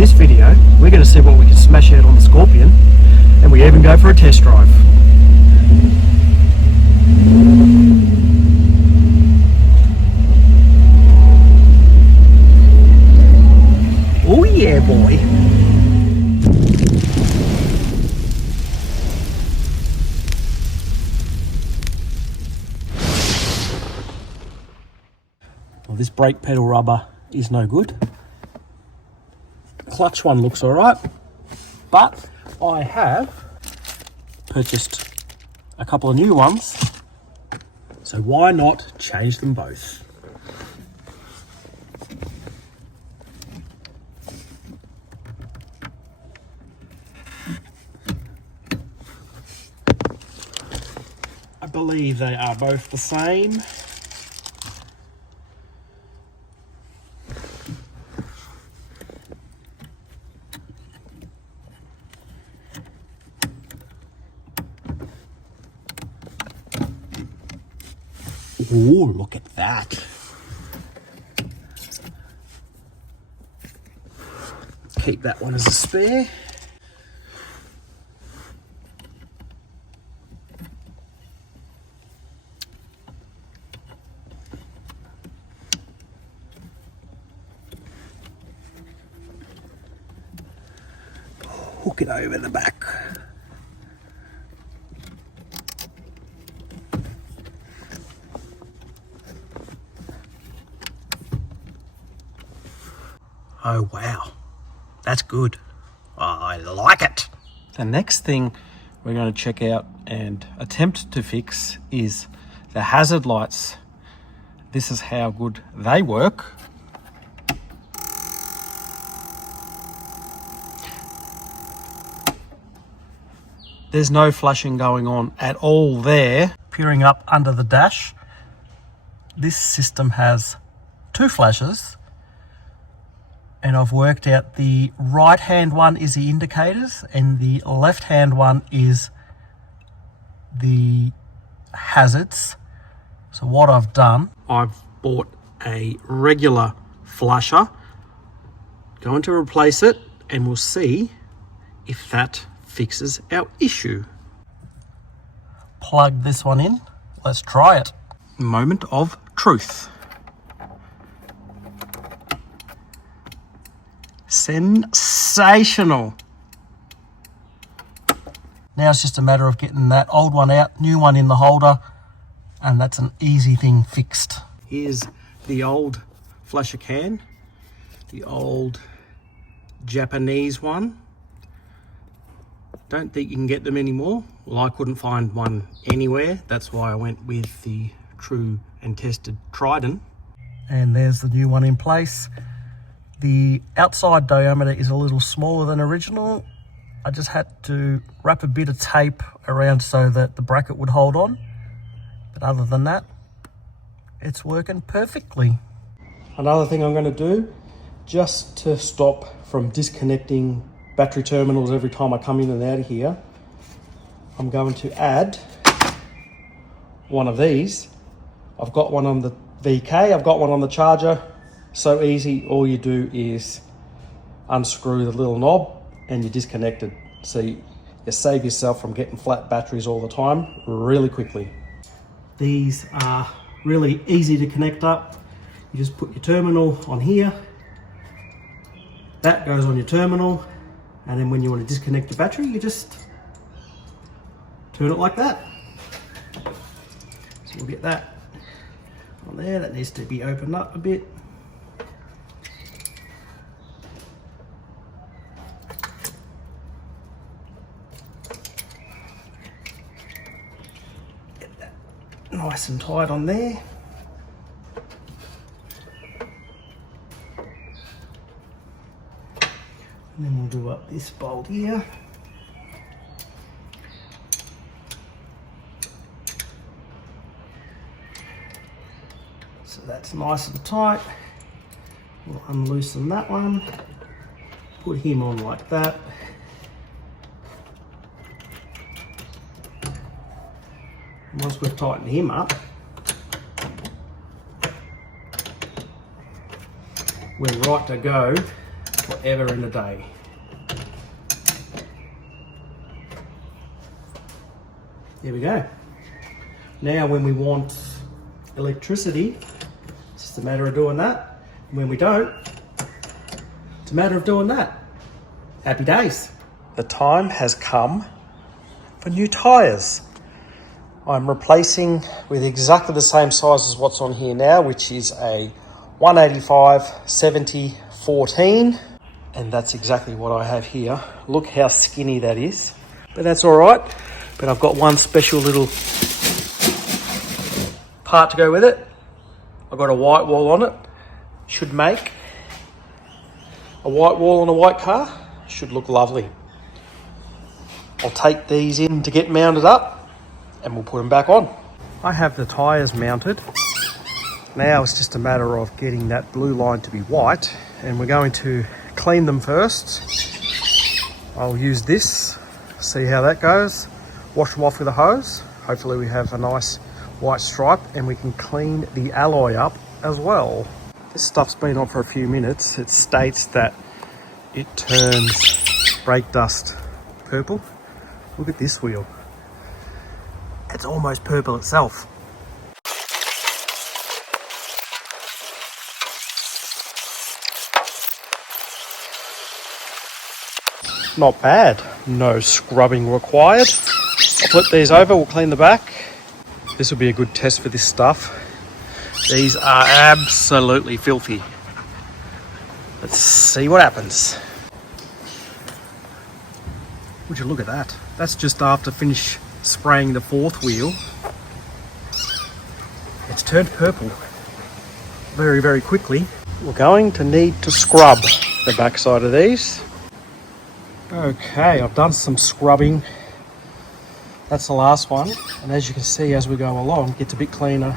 this video, we're going to see what we can smash out on the Scorpion, and we even go for a test drive. Oh yeah, boy. Well, this brake pedal rubber is no good. The clutch one looks alright, but I have purchased a couple of new ones, so why not change them both? I believe they are both the same. Oh, look at that. Keep that one as a spare. Hook it over the back. Oh wow, that's good. I like it. The next thing we're going to check out and attempt to fix is the hazard lights. This is how good they work. There's no flashing going on at all there. Peering up under the dash, this system has two flashes, and I've worked out the right hand one is the indicators and the left hand one is the hazards. So what I've done, I've bought a regular flasher, going to replace it, and we'll see if that fixes our issue. Plug this one in, let's try it. Moment of truth. Sensational. Now it's just a matter of getting that old one out, new one in the holder, and that's an easy thing fixed. Here's the old flasher can, the old Japanese one. Don't think you can get them anymore. Well, I couldn't find one anywhere. That's why I went with the true and tested Trident. And there's the new one in place. The outside diameter is a little smaller than original. I just had to wrap a bit of tape around so that the bracket would hold on. But other than that, it's working perfectly. Another thing I'm going to do, just to stop from disconnecting battery terminals every time I come in and out of here, I'm going to add one of these. I've got one on the VK, I've got one on the charger. So easy, all you do is unscrew the little knob and you're disconnected. So you save yourself from getting flat batteries all the time really quickly. These are really easy to connect up. You just put your terminal on here, that goes on your terminal, and then when you want to disconnect your battery, you just turn it like that. So we'll get that on there. That needs to be opened up a bit. Nice and tight on there. And then we'll do up this bolt here. So that's nice and tight. We'll unloosen that one, put him on like that. Once we've tightened him up, we're right to go for forever and a day. There we go. Now when we want electricity, it's just a matter of doing that. When we don't, it's a matter of doing that. Happy days. The time has come for new tyres. I'm replacing with exactly the same size as what's on here now, which is a 185/70/14, and that's exactly what I have here. Look how skinny that is, but that's all right. But I've got one special little part to go with it. I've got a white wall on it. Should make a white wall on a white car. Should look lovely. I'll take these in to get mounted up and we'll put them back on. I have the tyres mounted. Now it's just a matter of getting that blue line to be white, and we're going to clean them first. I'll use this, see how that goes. Wash them off with a hose. Hopefully we have a nice white stripe, and we can clean the alloy up as well. This stuff's been on for a few minutes. It states that it turns brake dust purple. Look at this wheel. It's almost purple itself. Not bad. No scrubbing required. I'll flip these over, we'll clean the back. This will be a good test for this stuff. These are absolutely filthy. Let's see what happens. Would you look at that? That's just after finish spraying the fourth wheel. It's turned purple very, very quickly. We're going to need to scrub the backside of these. Okay, I've done some scrubbing. That's the last one. And as you can see, as we go along, it gets a bit cleaner,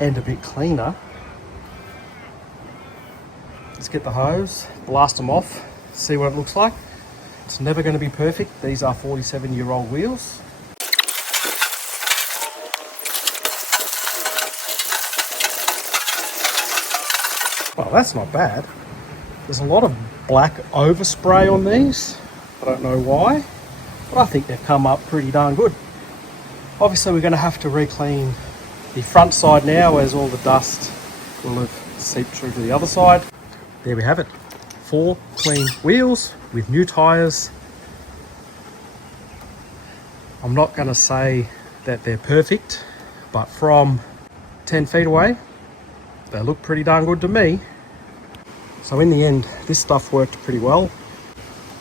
and a bit cleaner. Let's get the hose, blast them off, see what it looks like. It's never going to be perfect. These are 47-year-old wheels. Well, that's not bad. There's a lot of black overspray on these. I don't know why, but I think they've come up pretty darn good. Obviously, we're going to have to re-clean the front side now, as all the dust will have seeped through to the other side. There we have it. 4 clean wheels with new tyres. I'm not going to say that they're perfect, but from 10 feet away, they look pretty darn good to me. So in the end, this stuff worked pretty well.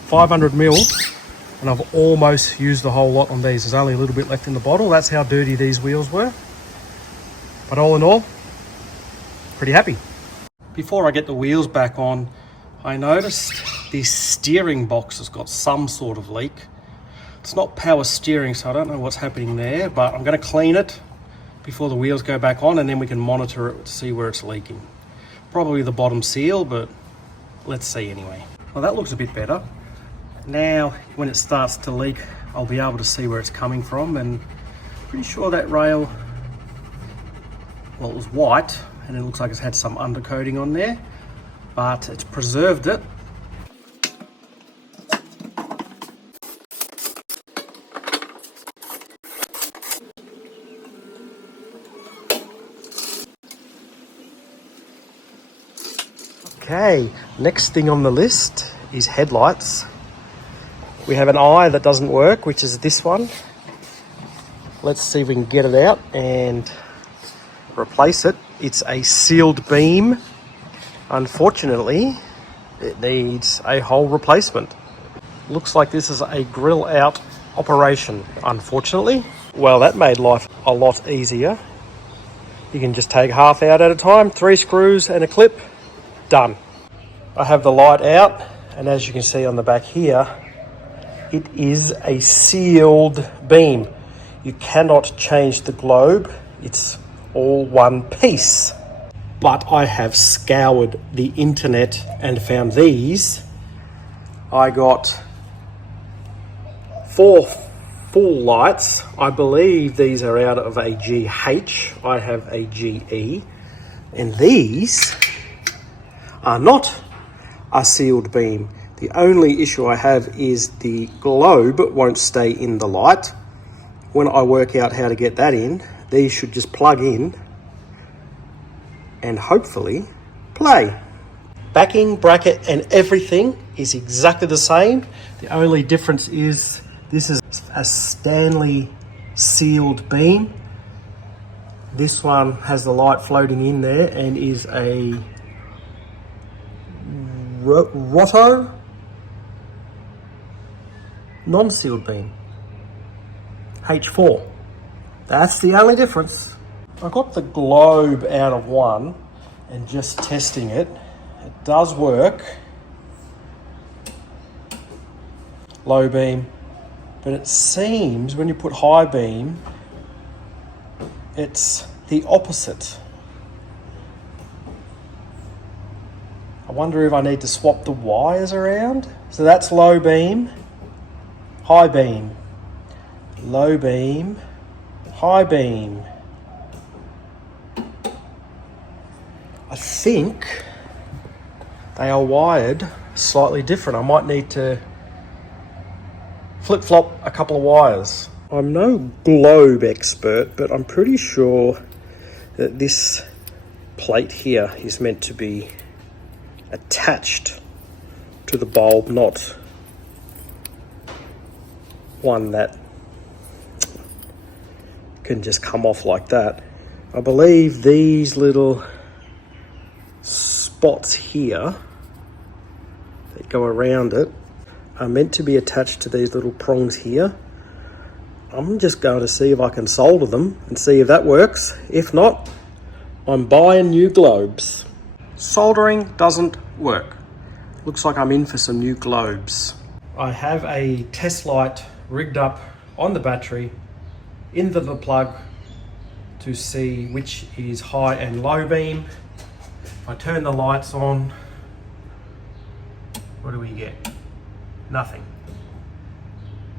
500 ml, and I've almost used the whole lot on these. There's only a little bit left in the bottle. That's how dirty these wheels were. But all in all, pretty happy. Before I get the wheels back on, I noticed the steering box has got some sort of leak. It's not power steering, so I don't know what's happening there, but I'm going to clean it before the wheels go back on, and then we can monitor it to see where it's leaking. Probably the bottom seal, but let's see anyway. Well, that looks a bit better. Now, when it starts to leak, I'll be able to see where it's coming from, and pretty sure that rail, well, it was white, and it looks like it's had some undercoating on there, but it's preserved it. Okay, next thing on the list is headlights. We have an eye that doesn't work, which is this one. Let's see if we can get it out and replace it. It's a sealed beam. Unfortunately, it needs a whole replacement. Looks like this is a grill out operation, unfortunately. Well, that made life a lot easier. You can just take half out at a time, 3 screws and a clip, done. I have the light out, and as you can see on the back here, it is a sealed beam. You cannot change the globe. It's all one piece. But I have scoured the internet and found these. I got 4 full lights. I believe these are out of a GH. I have a GE. And these are not a sealed beam. The only issue I have is the globe won't stay in the light. When I work out how to get that in, these should just plug in and hopefully play. Backing, bracket and everything is exactly the same. The only difference is this is a Stanley sealed beam. This one has the light floating in there and is a Rotto non-sealed beam. H4. That's the only difference. I got the globe out of one and just testing it. It does work. Low beam. But it seems when you put high beam, it's the opposite. I wonder if I need to swap the wires around. So that's low beam, high beam, low beam, high beam. I think they are wired slightly different. I might need to flip-flop a couple of wires. I'm no globe expert, but I'm pretty sure that this plate here is meant to be attached to the bulb, not one that can just come off like that. I believe these little spots here that go around it are meant to be attached to these little prongs here. I'm just going to see if I can solder them and see if that works. If not, I'm buying new globes. Soldering doesn't work. Looks like I'm in for some new globes. I have a test light rigged up on the battery in the plug to see which is high and low beam. If I turn the lights on, what do we get? Nothing.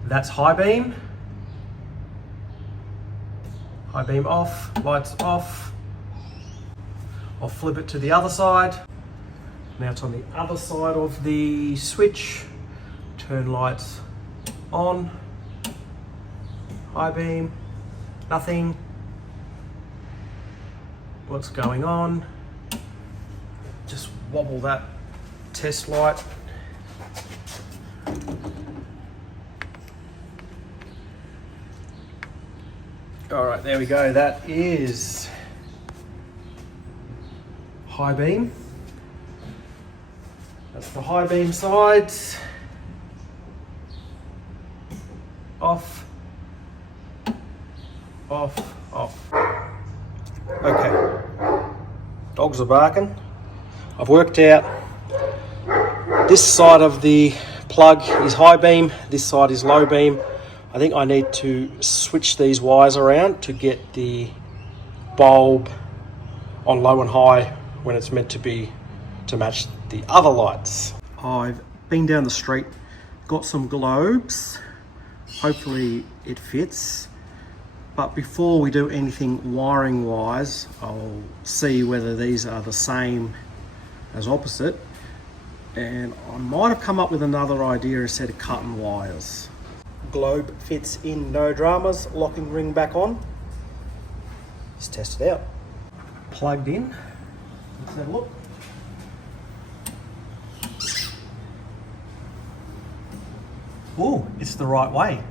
That's high beam. High beam off, lights off. I'll flip it to the other side. Now it's on the other side of the switch. Turn lights on. High beam, nothing. What's going on? Just wobble that test light. All right, there we go. That is high beam. That's the high beam sides. Off, off, off. Okay, dogs are barking. I've worked out this side of the plug is high beam, this side is low beam. I think I need to switch these wires around to get the bulb on low and high when it's meant to be to match the other lights. I've been down the street, got some globes. Hopefully it fits. But before we do anything wiring wise, I'll see whether these are the same as opposite. And I might have come up with another idea instead of cutting wires. Globe fits in, no dramas. Locking ring back on. Let's test it out. Plugged in. Let's have a look. Oh, it's the right way.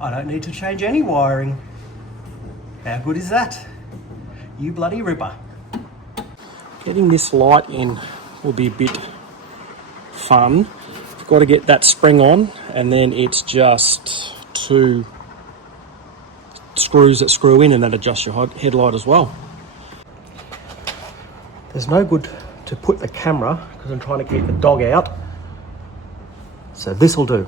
I don't need to change any wiring. How good is that? You bloody ripper. Getting this light in will be a bit fun. You've got to get that spring on, and then it's just two screws that screw in and that adjust your headlight as well. There's no good to put the camera because I'm trying to keep the dog out. So this will do.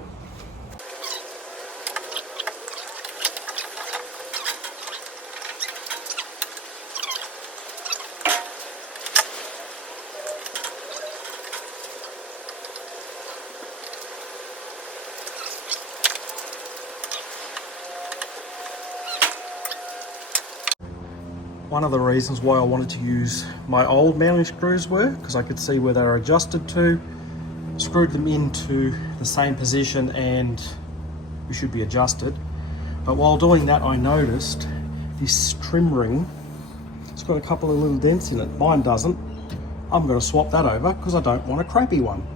One of the reasons why I wanted to use my old mounting screws were because I could see where they were adjusted to, screwed them into the same position and we should be adjusted. But while doing that, I noticed this trim ring, it's got a couple of little dents in it. Mine doesn't. I'm going to swap that over because I don't want a crappy one.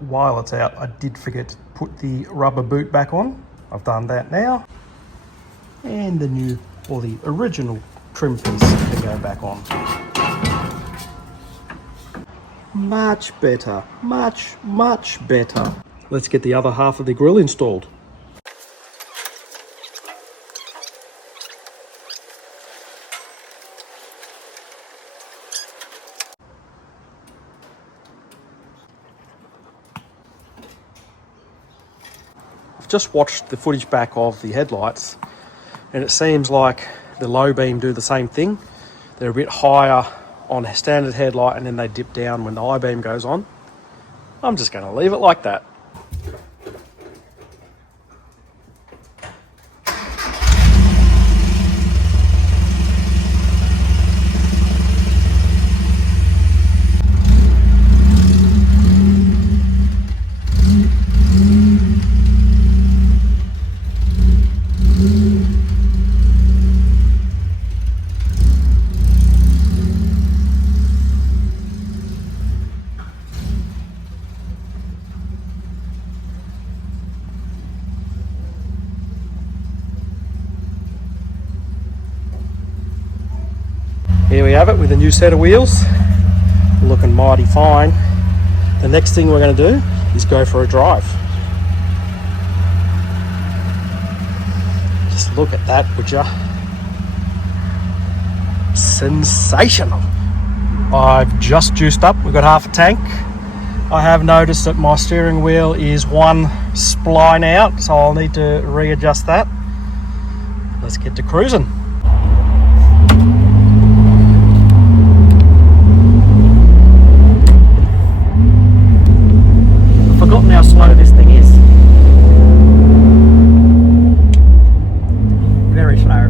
While it's out, I did forget to put the rubber boot back on. I've done that now. And the new, or the original trim piece can go back on. Much better, much better. Let's get the other half of the grill installed. I've just watched the footage back of the headlights and it seems like the low beam do the same thing. They're a bit higher on a standard headlight and then they dip down when the high beam goes on. I'm just going to leave it like that. Here we have it with a new set of wheels, looking mighty fine. The next thing we're going to do is go for a drive. Just look at that, would ya? Sensational. I've just juiced up, we've got half a tank. I have noticed that my steering wheel is one spline out, so I'll need to readjust that. Let's get to cruising. Forgotten how slow this thing is. Very slow.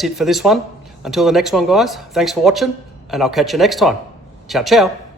that's it for this one. Until the next one, guys, thanks for watching, and I'll catch you next time. Ciao, ciao.